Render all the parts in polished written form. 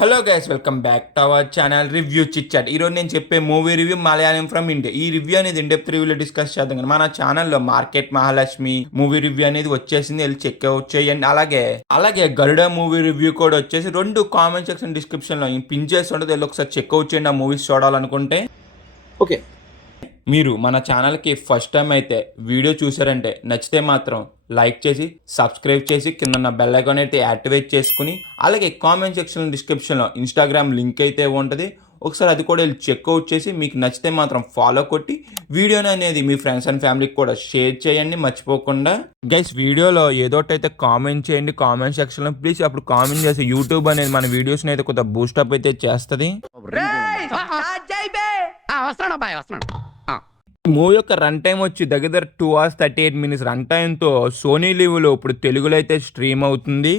Hello guys, welcome back to our channel review chit chat. ఈరోజు నేను చెప్పే movie review Malayalam from India. ఈ review అనేది ఇన్ డెప్త్ రివ్యూలో డిస్కస్ చేద్దాం కానీ మన ఛానల్లో మార్కెట్ మహాలక్ష్మి మూవీ రివ్యూ అనేది వచ్చేసింది, వెళ్ళి చెక్ అవుట్ చేయండి. అలాగే గరుడ మూవీ రివ్యూ కూడా వచ్చేసి రెండు కామెంట్ సెక్షన్ డిస్క్రిప్షన్లో పిన్ చేసి ఉంటుంది, వెళ్ళి ఒకసారి చెక్ అవుట్ చేయండి ఆ మూవీస్ చూడాలనుకుంటే. ఓకే, మీరు మన ఛానల్కి ఫస్ట్ టైం అయితే వీడియో చూసారంటే నచ్చితే మాత్రం లైక్ చేసి సబ్స్క్రైబ్ చేసి కింద బెల్ ఐకాన్ అయితే యాక్టివేట్ చేసుకుని, అలాగే కామెంట్ సెక్షన్ డిస్క్రిప్షన్లో ఇన్స్టాగ్రామ్ లింక్ అయితే ఉంటుంది, ఒకసారి అది కూడా వెళ్ళి చెక్అవుట్ చేసి మీకు నచ్చితే మాత్రం ఫాలో కొట్టి వీడియోని అనేది మీ ఫ్రెండ్స్ అండ్ ఫ్యామిలీకి కూడా షేర్ చేయండి మర్చిపోకుండా. గైస్, వీడియోలో ఏదోటైతే కామెంట్ చేయండి కామెంట్ సెక్షన్లో ప్లీజ్. అప్పుడు కామెంట్ చేసి యూట్యూబ్ అనేది మన వీడియోస్ని అయితే కొంత బూస్టప్ అయితే చేస్తుంది. మూవీ యొక్క రన్ టైం వచ్చి దగ్గర 2 hours 38 minutes రన్ టైంతో సోనీ లీవ్లో ఇప్పుడు తెలుగులో అయితే స్ట్రీమ్ అవుతుంది.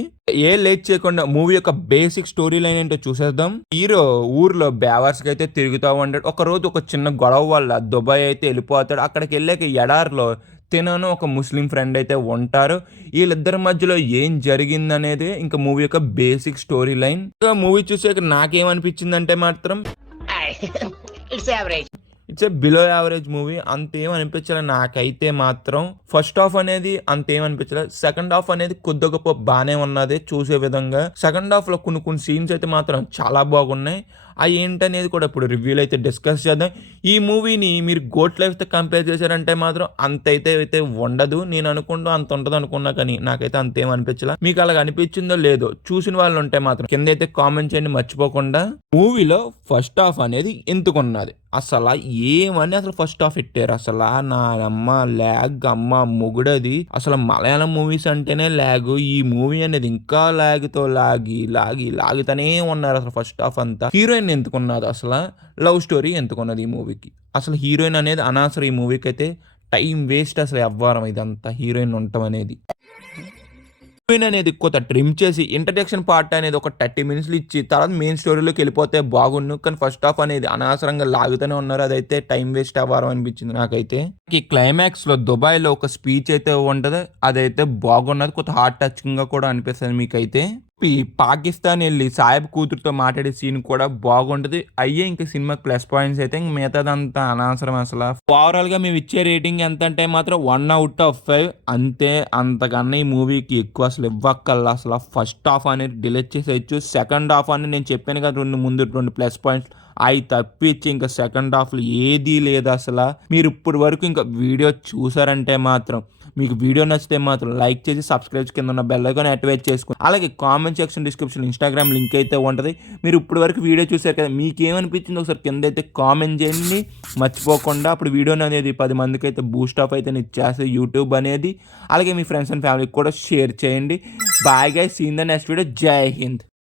ఏ లేట్ చేయకుండా మూవీ యొక్క బేసిక్ స్టోరీ లైన్ ఏంటో చూసేద్దాం. హీరో ఊర్లో బేవర్స్కి అయితే తిరుగుతూ ఉంటాడు. ఒక రోజు ఒక చిన్న గొడవ వల్ల దుబాయ్ అయితే వెళ్ళిపోతాడు. అక్కడికి వెళ్ళాక ఎడారిలో తినను ఒక ముస్లిం ఫ్రెండ్ అయితే ఉంటారు. వీళ్ళిద్దరి మధ్యలో ఏం జరిగిందనేది ఇంకా మూవీ యొక్క బేసిక్ స్టోరీ లైన్. మూవీ చూసాక నాకేమనిపించిందంటే మాత్రం it's a below average movie. అంతేం అనిపించలే నాకైతే మాత్రం. ఫస్ట్ హాఫ్ అనేది అంతేం అనిపించలేదు. సెకండ్ హాఫ్ అనేది కొద్ది గొప్ప బాగానే ఉన్నది చూసే విధంగా. సెకండ్ హాఫ్ లో కొన్ని సీన్స్ అయితే మాత్రం చాలా బాగున్నాయి. అవి ఏంటనేది కూడా ఇప్పుడు రివ్యూలో అయితే డిస్కస్ చేద్దాం. ఈ మూవీని మీరు గోట్ లైఫ్తో కంపేర్ చేశారంటే మాత్రం అంత అయితే ఉండదు. నేను అనుకుంటూ అంత ఉంటుంది అనుకున్నా, కానీ నాకైతే అంతేం అనిపించలే. మీకు అలాగ అనిపించిందో లేదో చూసిన వాళ్ళు ఉంటే మాత్రం కింద అయితే కామెంట్ చేయండి మర్చిపోకుండా. మూవీలో ఫస్ట్ హాఫ్ అనేది ఎందుకున్నది అసలు ఏమని అసలు ఫస్ట్ హాఫ్ పెట్టారు అసలు నా అమ్మ ల్యాగ్ అమ్మ మొగుడది. అసలు మలయాళం మూవీస్ అంటేనే ల్యాగ్, ఈ మూవీ అనేది ఇంకా ల్యాగ్తో లాగితనే ఉన్నారు అసలు ఫస్ట్ హాఫ్ అంతా. హీరోయిన్ ఎందుకున్నది అసలు, లవ్ స్టోరీ ఎందుకున్నది ఈ మూవీకి, అసలు హీరోయిన్ అనేది అనవసరం ఈ మూవీకి అయితే. టైం వేస్ట్ అసలు ఎవ్వరం ఇదంతా హీరోయిన్ ఉండటం అనేది. హీరోయిన్ అనేది కొత్త ట్రిమ్ చేసి ఇంట్రడక్షన్ పార్ట్ అనేది ఒక 30 minutes ఇచ్చి తర్వాత మెయిన్ స్టోరీలోకి వెళ్ళిపోతే బాగుండు. కానీ ఫస్ట్ హాఫ్ అనేది అనవసరంగా లాగుతూనే ఉన్నారు. అదైతే టైం వేస్ట్ అవ్వరం అనిపించింది నాకైతే. ఈ క్లైమాక్స్ లో దుబాయ్లో ఒక స్పీచ్ అయితే ఉంటది, అదైతే బాగున్నది, కొత్త హార్ట్ టచింగ్ గా కూడా అనిపిస్తుంది మీకైతే. పాకిస్తాన్ వెళ్ళి సాహెబ్ కూతురుతో మాట్లాడే సీన్ కూడా బాగుంటది. అయ్యే ఇంక సినిమా ప్లస్ పాయింట్స్ అయితే ఇంక మిగతాదంతా అనవసరం అసలు. ఓవరాల్ గా మేము ఇచ్చే రేటింగ్ ఎంత అంటే మాత్రం 1 out of 5 అంతే. అంతకన్నా ఈ మూవీకి ఎక్కువ అసలు ఇవ్వక్కల్లా. అసలు ఫస్ట్ హాఫ్ అనేది డిలీట్ చేసేయచ్చు. సెకండ్ హాఫ్ అని నేను చెప్పాను కదా రెండు ప్లస్ పాయింట్స్ అవి తప్పించి ఇంకా సెకండ్ హాఫ్లో ఏదీ లేదు అసలు. మీరు ఇప్పటి వరకు ఇంకా వీడియో చూసారంటే మాత్రం మీకు వీడియో నచ్చితే మాత్రం లైక్ చేసి సబ్స్క్రైబ్ కింద ఉన్న బెల్ ఐకాన్ యాక్టివేట్ చేసుకోండి. అలాగే comment section description Instagram link అయితే ఉంటుంది. మీరు ఇప్పటి వరకు వీడియో చూసారు కదా, మీకు ఏమనిపించింది ఒకసారి కింద అయితే కామెంట్ చేయండి మర్చిపోకుండా. అప్పుడు వీడియోని అనేది 10 మందికి అయితే బూస్ట్ ఆఫ్ అయితే ఇచ్చేస్తుంది యూట్యూబ్ అనేది. అలాగే మీ ఫ్రెండ్స్ అండ్ ఫ్యామిలీకి కూడా షేర్ చేయండి. Bye guys, see in the next video. Jai Hind.